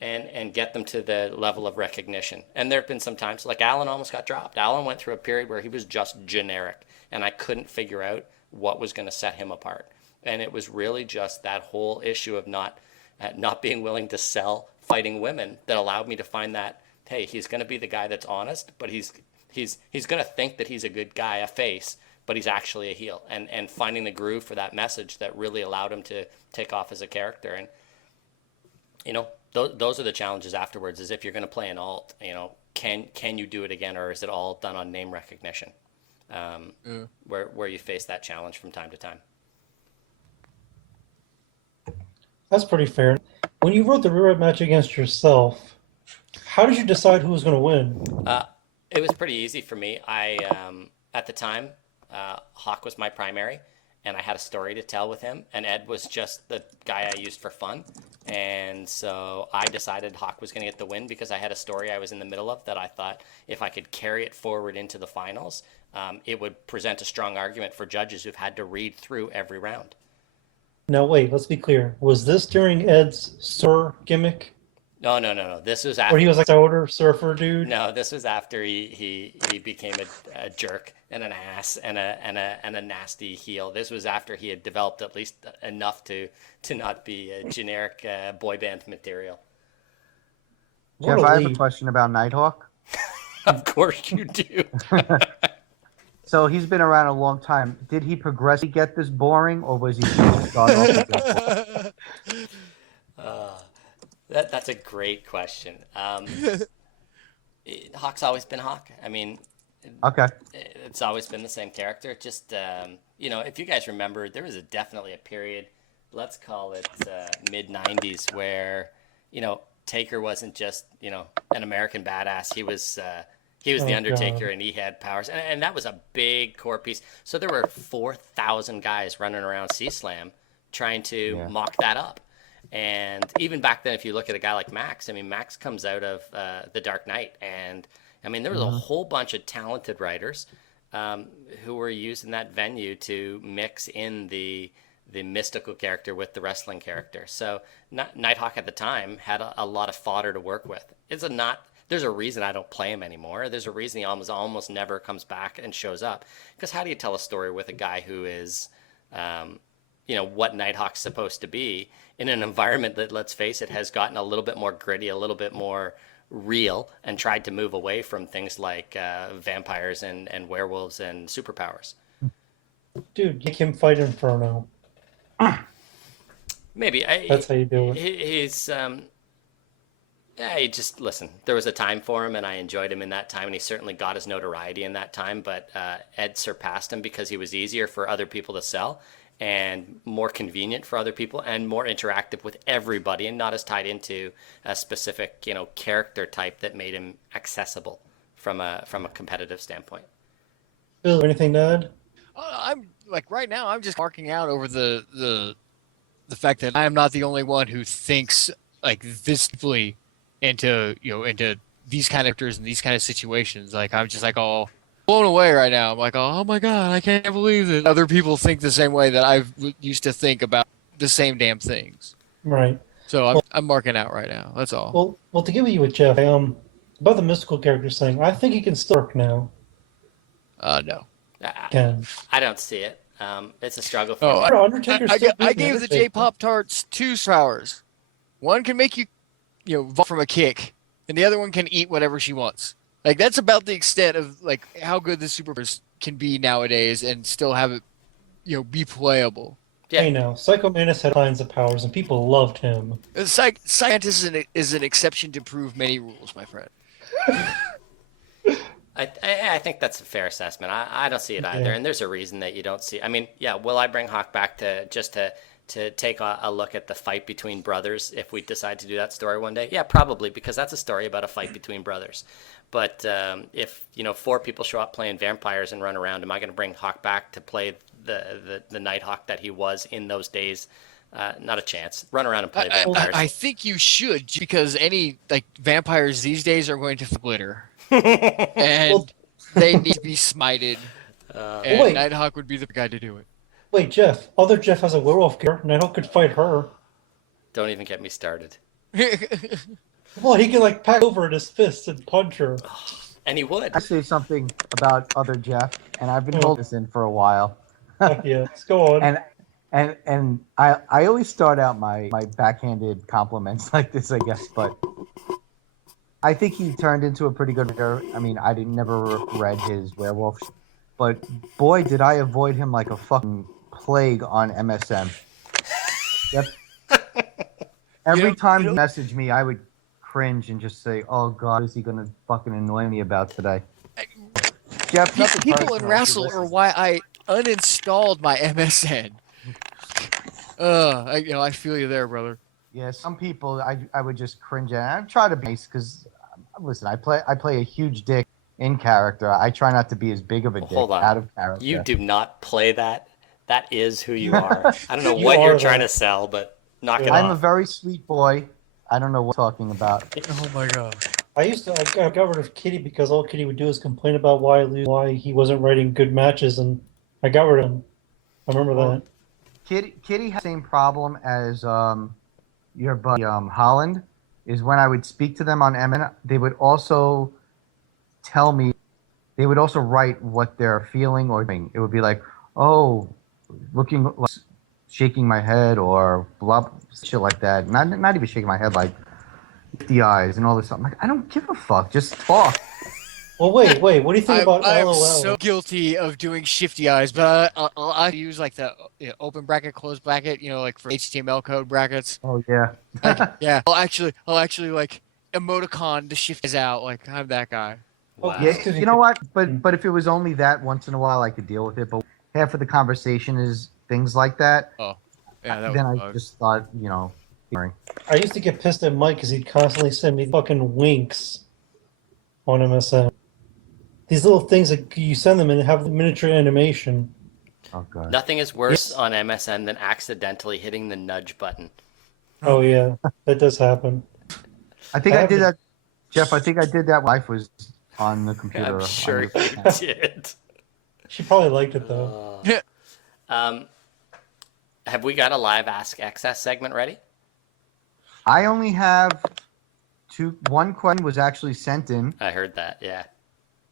and get them to the level of recognition. And there have been some times, like Alan almost got dropped. Alan went through a period where he was just generic, and I couldn't figure out what was going to set him apart. And it was really just that whole issue of not being willing to sell fighting women that allowed me to find that, hey, he's going to be the guy that's honest, but he's going to think that he's a good guy, a face, but he's actually a heel. And finding the groove for that message that really allowed him to take off as a character. And those are the challenges afterwards, is if you're going to play an alt, can you do it again, or is it all done on name recognition? Where you face that challenge from time to time. That's pretty fair. When you wrote the rewrite match against yourself, how did you decide who was going to win? It was pretty easy for me. At the time, Hawk was my primary, and I had a story to tell with him, and Ed was just the guy I used for fun. And so I decided Hawk was going to get the win because I had a story I was in the middle of that I thought if I could carry it forward into the finals, it would present a strong argument for judges who've had to read through every round. Now wait, let's be clear. Was this during Ed's Sir gimmick? No. This was after. Where he was like the older surfer dude? No, this was after he became a jerk and an ass and a nasty heel. This was after he had developed at least enough to not be a generic boy band material. Jeff, I have a question about Nighthawk. Of course you do. So he's been around a long time. Did he progressively get this boring, or was he just start off with That's a great question. Hawk's always been Hawk. I mean, Okay. it's always been the same character. Just if you guys remember, there was definitely a period, let's call it mid '90s, where Taker wasn't just an American badass. He was the Undertaker, God. and he had powers, and that was a big core piece. So there were 4,000 guys running around C-Slam trying to mock that up. And even back then, if you look at a guy like Max, I mean, Max comes out of The Dark Knight, and I mean, there was a whole bunch of talented writers who were using that venue to mix in the mystical character with the wrestling character. So Nighthawk at the time had a lot of fodder to work with. There's a reason I don't play him anymore. There's a reason he almost never comes back and shows up. Because how do you tell a story with a guy who is, what Nighthawk's supposed to be in an environment that, let's face it, has gotten a little bit more gritty, a little bit more real, and tried to move away from things like vampires and werewolves and superpowers. Dude, make him fight Inferno. Maybe. That's how you do it. He's... he just, listen, there was a time for him, and I enjoyed him in that time, and he certainly got his notoriety in that time, but Ed surpassed him because he was easier for other people to sell and more convenient for other people and more interactive with everybody and not as tied into a specific, character type that made him accessible from a competitive standpoint. Bill, anything to add? I'm like right now. I'm just marking out over the fact that I am not the only one who thinks like this deeply into these kind of actors and these kind of situations. Like I'm just like all blown away right now. I'm like, oh my god, I can't believe that other people think the same way that I used to think about the same damn things. Right. So I'm marking out right now. That's all. Well, to get with you with Jeff, about the mystical character thing, I think he can still work now. No. I don't see it. It's a struggle for me. Undertaker's still I beating gave the Undertaker. J-Pop-Tarts 2 powers. One can make you, vomit from a kick, and the other one can eat whatever she wants. Like that's about the extent of like how good the superpowers can be nowadays, and still have it, be playable. Yeah. Hey now, Psycho Mantis had kinds of powers, and people loved him. Scientist is an exception to prove many rules, my friend. I think that's a fair assessment. I don't see it either, and there's a reason that you don't see. I mean, will I bring Hawk back to take a look at the fight between brothers if we decide to do that story one day? Yeah, probably, because that's a story about a fight between brothers. But if 4 people show up playing vampires and run around, am I going to bring Hawk back to play the Nighthawk that he was in those days Not a chance. Run around and play I, vampires. I think you should, because any like vampires these days are going to glitter, and Well- they need to be smited. And Wait. Nighthawk would be the guy to do it. Wait, Jeff. Other Jeff has a werewolf gear. Nighthawk could fight her. Don't even get me started. Well, he could like pack over in his fists and punch her. And he would. I say something about other Jeff, and I've been holding this in for a while. Yeah, let's go on. And I always start out my backhanded compliments like this, I guess, but I think he turned into a pretty good reader. I mean, I never read his werewolf, but boy, did I avoid him like a fucking plague on MSN. Yep. Every time he messaged me, I would cringe and just say, "Oh God, is he gonna fucking annoy me about today?" Jeff, nothing People personal, in if Wrestle you are listen. why I uninstalled my MSN. I feel you there, brother. Yeah, some people I would just cringe at. I try to be nice because listen, I play a huge dick in character. I try not to be as big of a dick Hold on. out of character. You do not play that. That is who you are. I don't know You what are you're trying that. to sell, but knock it Yeah. I'm a off. very sweet boy. I don't know what I'm talking about. Oh my god. I got rid of Kitty because all Kitty would do is complain about why he wasn't writing good matches, and I got rid of him. I remember that. Kitty has the same problem as your buddy Holland. Is when I would speak to them on MN, they would also tell me, they would also write what they're feeling or doing. It would be like, oh, looking, shaking my head or blah, shit like that. Not even shaking my head, like the eyes and all this stuff. I'm like, I don't give a fuck. Just talk. Well, wait. What do you think about I'm LOL? so guilty of doing shifty eyes, but I use like the open bracket, close bracket, like for HTML code brackets. Oh yeah. Yeah, I'll actually like emoticon the shift is out. Like I'm that guy. Oh, Wow. Yeah, you know what? But if it was only that once in a while, I could deal with it. But half of the conversation is things like that. Oh, yeah. That Then was I just thought, ignoring. I used to get pissed at Mike because he'd constantly send me fucking winks on MSN. These little things that you send them and have the miniature animation. Oh god. Nothing is worse on MSN than accidentally hitting the nudge button. Oh yeah, that does happen. I think I I did haven't- that, Jeff. I think I did that when life was on the computer. I'm sure you did. She probably liked it though. Have we got a live Ask XS segment ready? I only have two. One question was actually sent in, I heard that. Yeah.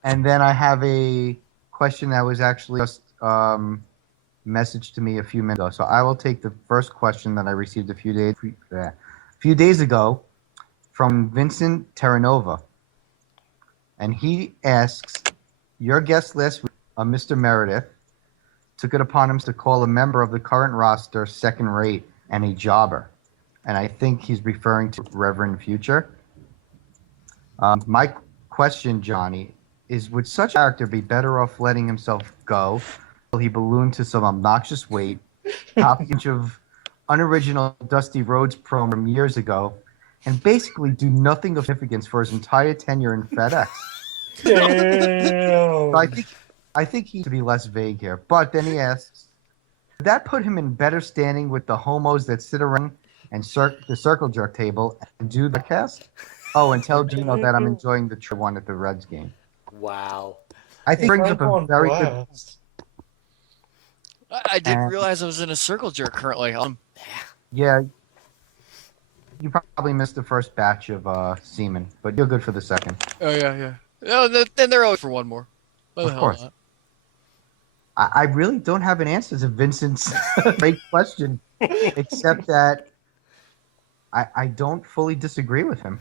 and then I have a question that was actually just messaged to me a few minutes ago. So I will take the first question that I received a few days ago from Vincent Terranova, and he asks, "Your guest last week, Mr. Meredith, took it upon him to call a member of the current roster second rate and a jobber." And I think he's referring to Reverend Future. My question, Johnny, is would such a character be better off letting himself go until he ballooned to some obnoxious weight, copy of unoriginal Dusty Rhodes promo from years ago, and basically do nothing of significance for his entire tenure in FedEx? Damn. So I think he should be less vague here. But then he asks, would that put him in better standing with the homos that sit around and the circle jerk table and do the cast? Oh, and tell Gino that I'm enjoying the true one at the Reds game. Wow. I think brings up Franco a on very good. blast. I didn't And- realize I was in a circle jerk currently. Yeah, you probably missed the first batch of semen, but you're good for the second. Oh yeah. Oh, then they're over for one more. Why the Of hell course. not? I really don't have an answer to Vincent's great question, except that I don't fully disagree with him.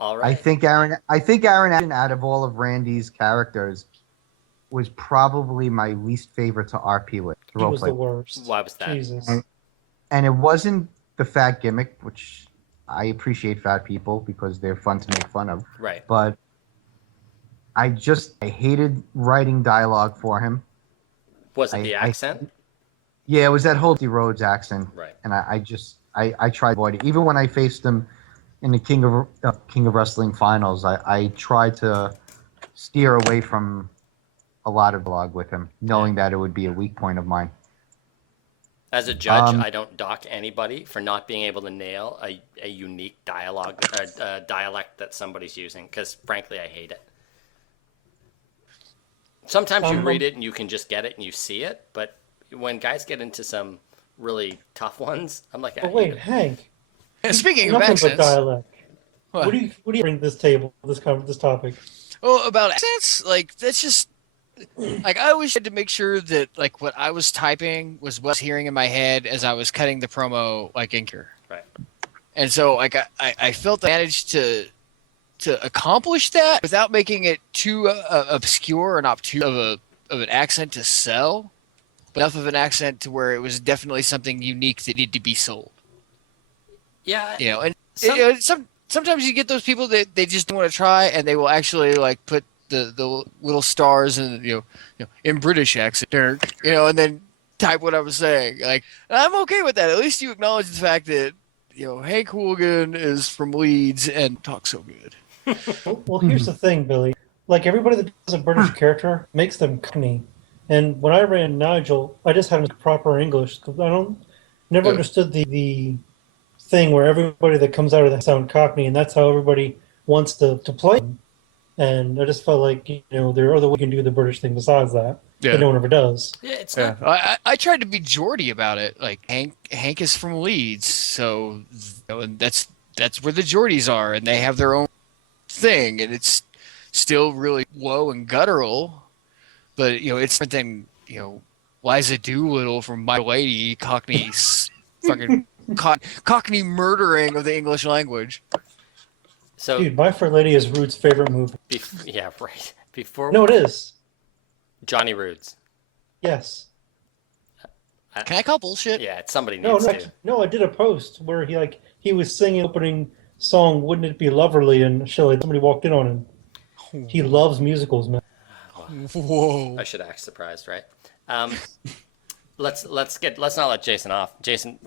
All I right. think Aaron Ashton, out of all of Randy's characters, was probably my least favorite to RP with. to He was roleplay the with. worst. Why was that? Jesus. And it wasn't the fat gimmick, which I appreciate fat people because they're fun to make fun of. Right. But I hated writing dialogue for him. Was it the I- accent? Yeah, it was that whole D. Rhodes accent, Right. and I tried to avoid it. Even when I faced him in the King of Wrestling finals, I tried to steer away from a lot of dialogue with him, knowing that it would be a weak point of mine. As a judge, I don't dock anybody for not being able to nail a unique dialogue, dialect that somebody's using, because frankly, I hate it. Sometimes you read it and you can just get it and you see it, but when guys get into some really tough ones, I'm like, But wait, Hank. And speaking of Nothing but accents, dialect. What do you bring to this table? This topic. well, about accents, like that's just like I always had to make sure that like what I was typing was what I was hearing in my head as I was cutting the promo like in here. right. And so like I felt I managed to accomplish that without making it too obscure and obtuse of an accent to sell, but enough of an accent to where it was definitely something unique that needed to be sold. Yeah. You know, and sometimes you get those people that they just don't want to try, and they will actually like put the little stars and in British accent, and then type what I was saying. Like, I'm okay with that. At least you acknowledge the fact that Hank Hooligan is from Leeds and talks so good. Well, here's the thing, Billy. Like everybody that does a British character makes them Cockney. And when I ran Nigel, I just had him proper English. Never understood the thing where everybody that comes out of that sound Cockney, and that's how everybody wants to play him. And I just felt like there are other ways you can do the British thing besides that. Yeah. That no one ever does. Yeah, it's Yeah, not. I tried to be Geordie about it. Like Hank is from Leeds, so and that's where the Geordies are, and they have their own thing, and it's still really low and guttural, but it's different than Liza Doolittle from My Lady, Cockney's fucking Cockney murdering of the English language. So, Dude, My Fair Lady is Rude's favorite movie. yeah, right. Before No, it is. Johnny Rudes. Yes. Can I call bullshit? Yeah, somebody No, needs to. no, I did a post where he was singing opening song, Wouldn't It Be Loverly, and somebody walked in on him. He loves musicals, man. Whoa. I should act surprised, right? Let's not let Jason off. Jason,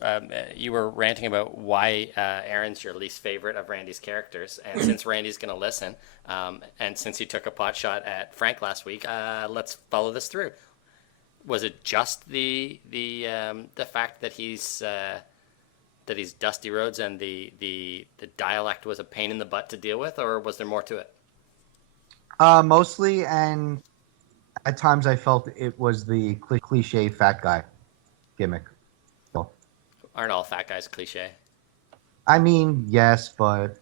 you were ranting about why Aaron's your least favorite of Randy's characters, and since Randy's going to listen, and since he took a pot shot at Frank last week, let's follow this through. Was it just the fact that he's Dusty Rhodes and the dialect was a pain in the butt to deal with, or was there more to it? Mostly, and at times I felt it was the cliche fat guy gimmick. So, Aren't all fat guys cliche? I mean, yes, but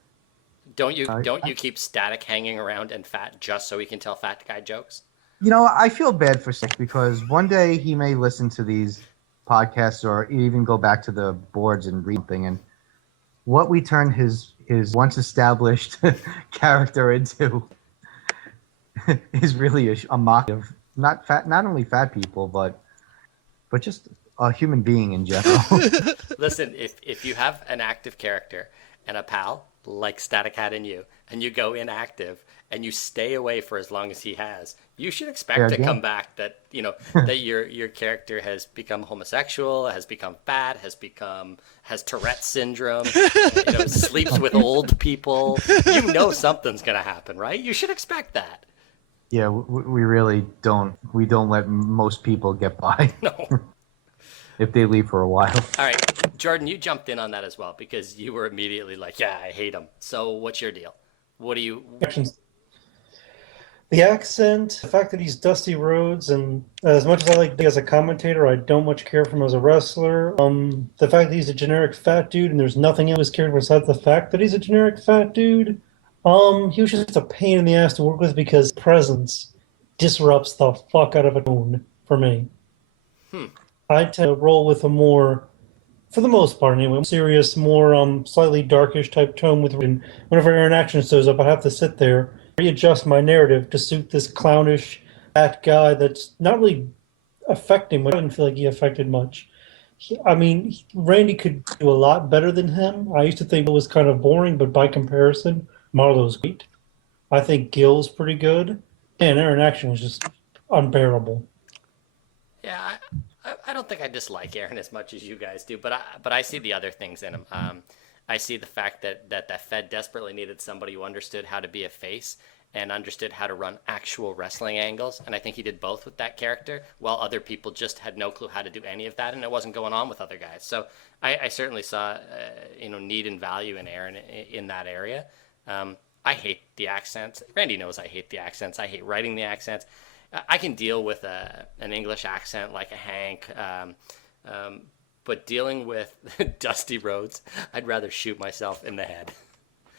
Don't you keep Static hanging around and Fat just so he can tell fat guy jokes? I feel bad for Sick because one day he may listen to these podcasts or even go back to the boards and read something, and what we turn his once established character into is really a mock of not only fat people, but just a human being in general. Listen, if you have an active character and a pal like Static had in you, and you go inactive and you stay away for as long as he has, you should expect to come back that that your character has become homosexual, has become fat, has Tourette's syndrome, sleeps with old people. Something's gonna happen, right? You should expect that. Yeah, we really don't. We don't let most people get by. No. If they leave for a while. All right, Jordan, you jumped in on that as well because you were immediately like, "Yeah, I hate him." So, what's your deal? What do you? The accent, the fact that he's Dusty Rhodes, and as much as I like him as a commentator, I don't much care for him as a wrestler. The fact that he's a generic fat dude, and there's nothing in his character besides the fact that he's a generic fat dude. He was just a pain in the ass to work with because presence disrupts the fuck out of a tone for me. I tend to roll with a more, for the most part anyway, serious, more slightly darkish type tone with whenever Aaron Action shows up, I have to sit there, readjust my narrative to suit this clownish fat guy that's not really affecting much. I didn't feel like he affected much. Randy could do a lot better than him. I used to think it was kind of boring, but by comparison, Marlowe's great. I think Gil's pretty good. And Aaron Action was just unbearable. Yeah, I don't think I dislike Aaron as much as you guys do, but I see the other things in him. I see the fact that Fed desperately needed somebody who understood how to be a face, and understood how to run actual wrestling angles. And I think he did both with that character, while other people just had no clue how to do any of that, and it wasn't going on with other guys. So I certainly saw, need and value in Aaron in that area. I hate the accents. Randy knows I hate the accents. I hate writing the accents. I can deal with an English accent like a Hank, but dealing with Dusty Rhodes, I'd rather shoot myself in the head.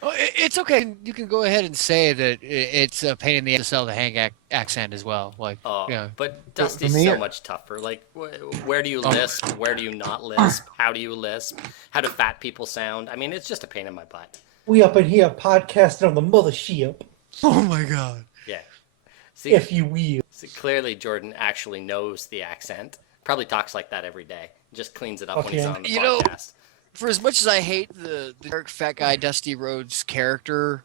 Oh, it's okay. You can go ahead and say that it's a pain in the ass to sell the Hank accent as well. Like, yeah. But Dusty's so much tougher. Like, where do you lisp? Where do you not lisp? How do you lisp? How do fat people sound? I mean, it's just a pain in my butt. We up in here podcasting on the mothership. Oh my god. Yeah. See, if you will. See, clearly Jordan actually knows the accent. Probably talks like that every day. Just cleans it up when he's on the podcast. For as much as I hate the dark fat guy Dusty Rhodes character,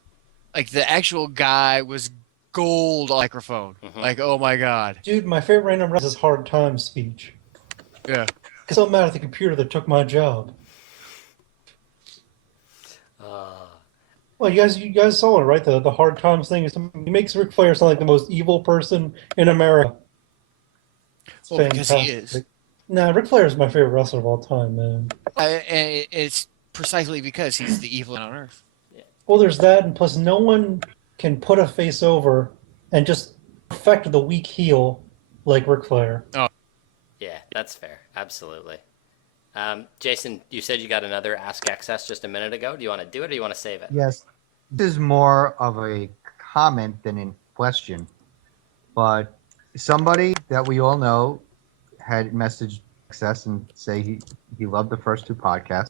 like the actual guy was gold on microphone. Mm-hmm. Like, oh my god. Dude, my favorite random is his hard time speech. Yeah. Because I'm mad at the computer that took my job. Well, you guys saw it, right? The hard times thing is he makes Ric Flair sound like the most evil person in America. Well, because he is. Nah, Ric Flair is my favorite wrestler of all time, man. And it's precisely because he's the evil on earth. Yeah. Well, there's that, and plus no one can put a face over and just affect the weak heel like Ric Flair. Oh. Yeah, that's fair. Absolutely. Jason, you said you got another Ask Access just a minute ago. Do you want to do it or do you want to save it? Yes. This is more of a comment than a question. But somebody that we all know had messaged Access and say he loved the first two podcasts.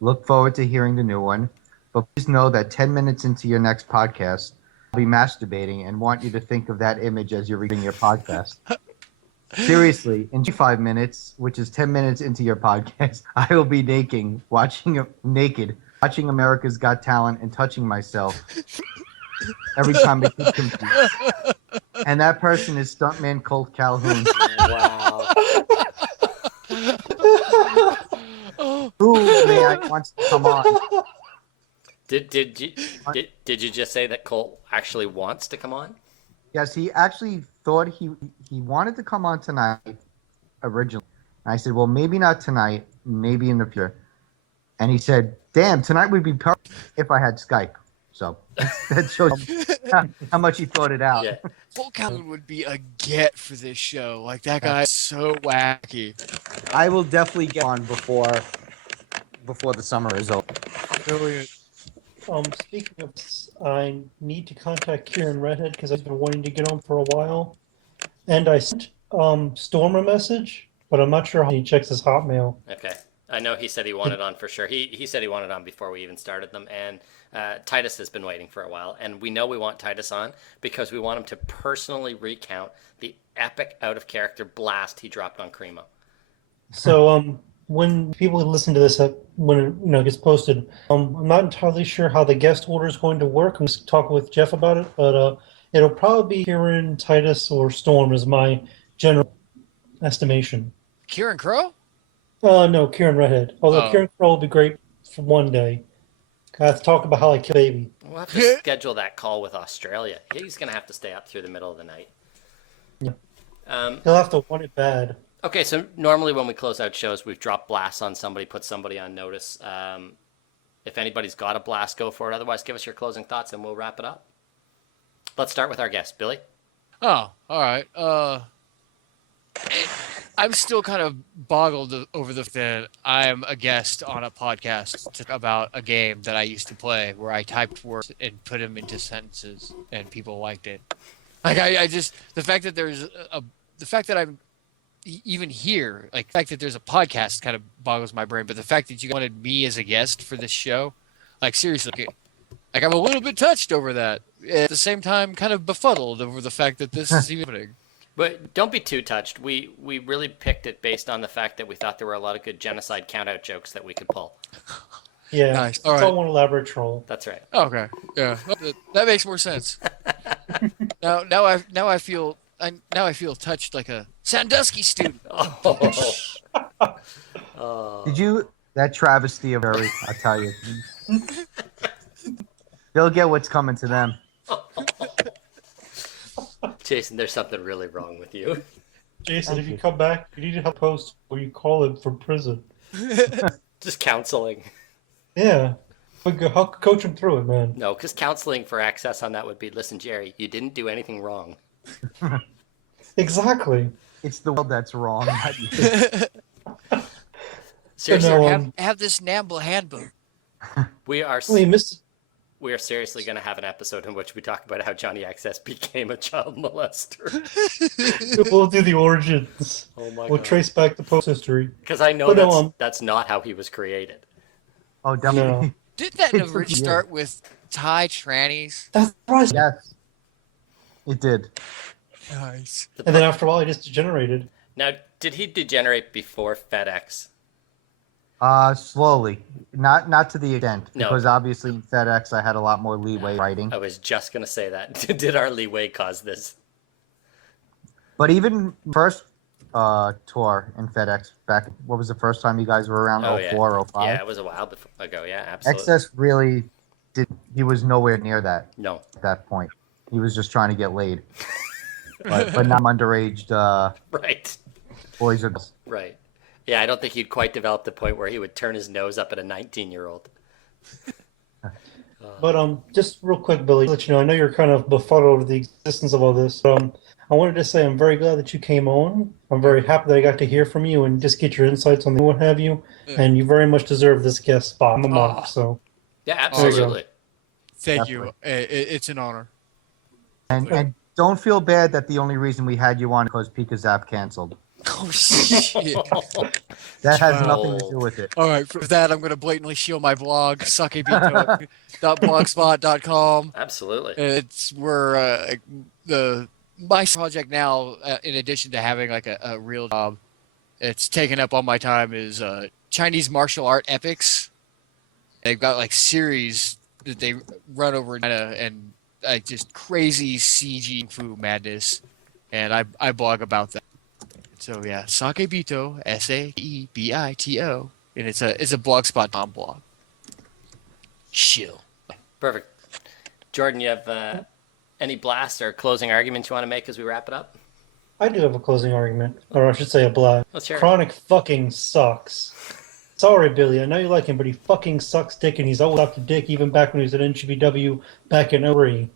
Look forward to hearing the new one. But please know that 10 minutes into your next podcast, I'll be masturbating and want you to think of that image as you're reading your podcast. Seriously, in 5 minutes, which is 10 minutes into your podcast, I will be watching America's Got Talent and touching myself every time I keep confused. And that person is stuntman Colt Calhoun. Wow. Who may I want to come on? Did you just say that Colt actually wants to come on? Yes, he actually thought he wanted to come on tonight originally. And I said, well, maybe not tonight, maybe in the future. And he said, damn, tonight would be perfect if I had Skype. So that shows how much he thought it out. Yeah. Colt Calhoun would be a get for this show. Like, that guy's so wacky. I will definitely get on before the summer is over. Brilliant. Speaking of, I need to contact Kieran Redhead because I've been wanting to get on for a while. And I sent Storm a message, but I'm not sure how he checks his Hotmail. Okay. I know he said he wanted on for sure. He said he wanted on before we even started them. And Titus has been waiting for a while. And we know we want Titus on because we want him to personally recount the epic out-of-character blast he dropped on Cremo. So when people listen to this, when it gets posted, I'm not entirely sure how the guest order is going to work. I'm just talking with Jeff about it, but it'll probably be Kieran, Titus, or Storm is my general estimation. Kieran Crow? No, Kieran Redhead. Although Kieran Crow will be great for one day. I have to talk about how I kill baby. We'll have to schedule that call with Australia. He's going to have to stay up through the middle of the night. Yeah. He'll have to want it bad. Okay, so normally when we close out shows, we've dropped blasts on somebody, put somebody on notice. If anybody's got a blast, go for it. Otherwise, give us your closing thoughts and we'll wrap it up. Let's start with our guest, Billy. Oh, all right. I'm still kind of boggled over the fact that I'm a guest on a podcast about a game that I used to play where I typed words and put them into sentences and people liked it. Like, I just, the fact that the fact that I'm even here, like the fact that there's a podcast kind of boggles my brain, but the fact that you wanted me as a guest for this show, like seriously, like I'm a little bit touched over that. At the same time, kind of befuddled over the fact that this is even happening. But don't be too touched. We really picked it based on the fact that we thought there were a lot of good genocide count-out jokes that we could pull. Yeah, nice. All right. All one elaborate troll. That's right. Okay, yeah, that makes more sense. Now I feel touched like a Sandusky student. Did you that travesty of Harry? I tell you, they'll get what's coming to them. Jason, there's something really wrong with you. Jason, Thank if you you. come back, you need to help post where you call him from prison. Just counseling. Yeah. But I'll coach him through it, man. No, because counseling for access on that would be, listen, Jerry, you didn't do anything wrong. Exactly. It's the world that's wrong. not you. Seriously, No, have this Namble handbook. we are I mean, Mr. we are seriously going to have an episode in which we talk about how Johnny Access became a child molester. We'll do the origins. Oh my We'll god! trace back the post history. Because I know But no, that's not how he was created. Oh, definitely. No. Did that It's never a- start with Thai trannies? That's right. Yes. It did. Nice. And then after a while, he just degenerated. Now, did he degenerate before FedEx? Slowly. Not to the extent. No. Because obviously in FedEx I had a lot more leeway writing. I was just going to say that. Did our leeway cause this? But even first tour in FedEx back, what was the first time you guys were around? Oh, 04, yeah. 05? Yeah, it was a while ago. Yeah, absolutely. Excess really he was nowhere near that No. at that point. He was just trying to get laid. but not underage Right. boys or girls. Right. Yeah, I don't think he'd quite developed the point where he would turn his nose up at a 19-year-old. But just real quick, Billy, to let you know, I know you're kind of befuddled over the existence of all this. I wanted to say I'm very glad that you came on. I'm very happy that I got to hear from you and just get your insights on what have you. And you very much deserve this guest spot on the mark. So Yeah, There you go. absolutely. Thank you. It's an honor. And don't feel bad that the only reason we had you on because Pika Zap canceled. Oh shit! That has Troll. nothing to do with it. All right, for that I'm gonna blatantly shield my blog, sakebito.blogspot.com. Absolutely. It's where my project now, in addition to having like a real job, it's taken up all my time is Chinese martial art epics. They've got like series that they run over in China and like just crazy CG fu madness, and I blog about that. So yeah, Sakebito, Saebito, and it's a blogspot.com blog. Chill. Perfect. Jordan, you have any blasts or closing arguments you want to make as we wrap it up? I do have a closing argument, or I should say a blast. Let's hear it. Chronic fucking sucks. Sorry, Billy. I know you like him, but he fucking sucks dick, and he's always up to dick, even back when he was at NGBW back in 03.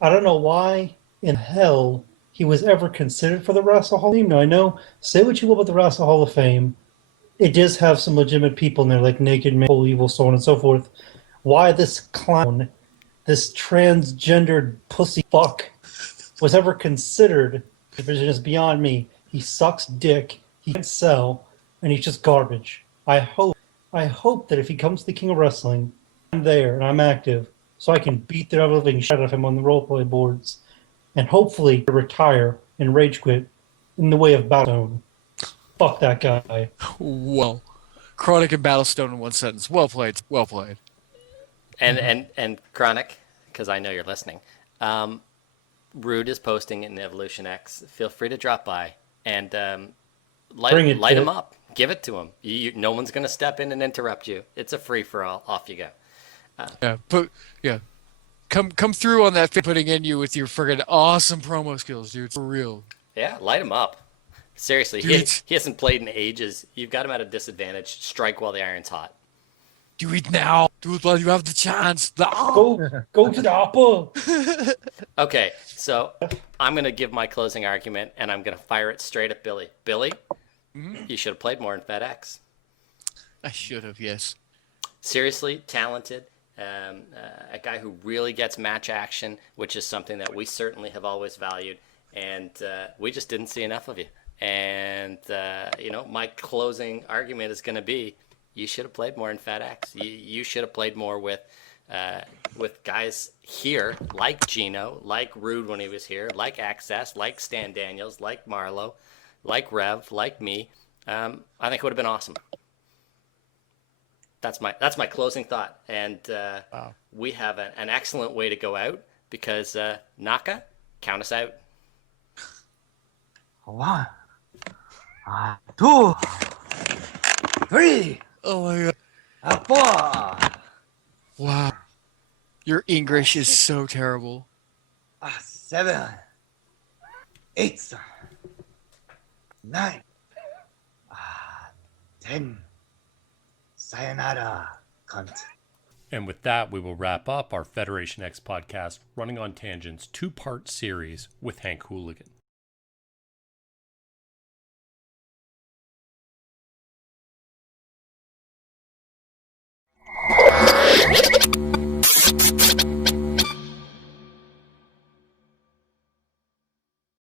I don't know why in hell he was ever considered for the Wrestle Hall of Fame. Now, I know, say what you will about the Wrestle Hall of Fame, it does have some legitimate people in there, like Naked Man, Whole Evil, so on and so forth. Why this clown, this transgendered pussy fuck, was ever considered is just beyond me. He sucks dick, he can't sell, and he's just garbage. I hope that if he comes to the King of Wrestling, I'm there and I'm active, so I can beat the living shit out of him on the roleplay boards, and hopefully retire and rage quit in the way of Battlestone. Fuck that guy. Well, Chronic and Battlestone in one sentence. Well played. Well played. And Chronic, because I know you're listening. Rude is posting in Evolution X. Feel free to drop by and light him up. Give it to him. No one's going to step in and interrupt you. It's a free for all. Off you go. Come through on that putting in you with your friggin' awesome promo skills, dude. For real. Yeah, light him up. Seriously, Dude. he hasn't played in ages. You've got him at a disadvantage. Strike while the iron's hot. Do it now. Do it while you have the chance. Go to the upper. Okay, so I'm going to give my closing argument, and I'm going to fire it straight at Billy. Billy, you should have played more in FedEx. I should have, yes. Seriously, talented. A guy who really gets match action, which is something that we certainly have always valued, and we just didn't see enough of you. And, my closing argument is going to be, you should have played more in FedEx. You should have played more with guys here, like Gino, like Rude when he was here, like Access, like Stan Daniels, like Marlo, like Rev, like me. I think it would have been awesome. That's my closing thought. And we have an excellent way to go out because Naka, count us out. 1, 2, 3, Oh my god. 4, Wow. Your English is so terrible. 7, 8, 9, 10. Sayonara, cunt. And with that, we will wrap up our Federation X podcast, Running on Tangents 2-part series with Hank Hooligan.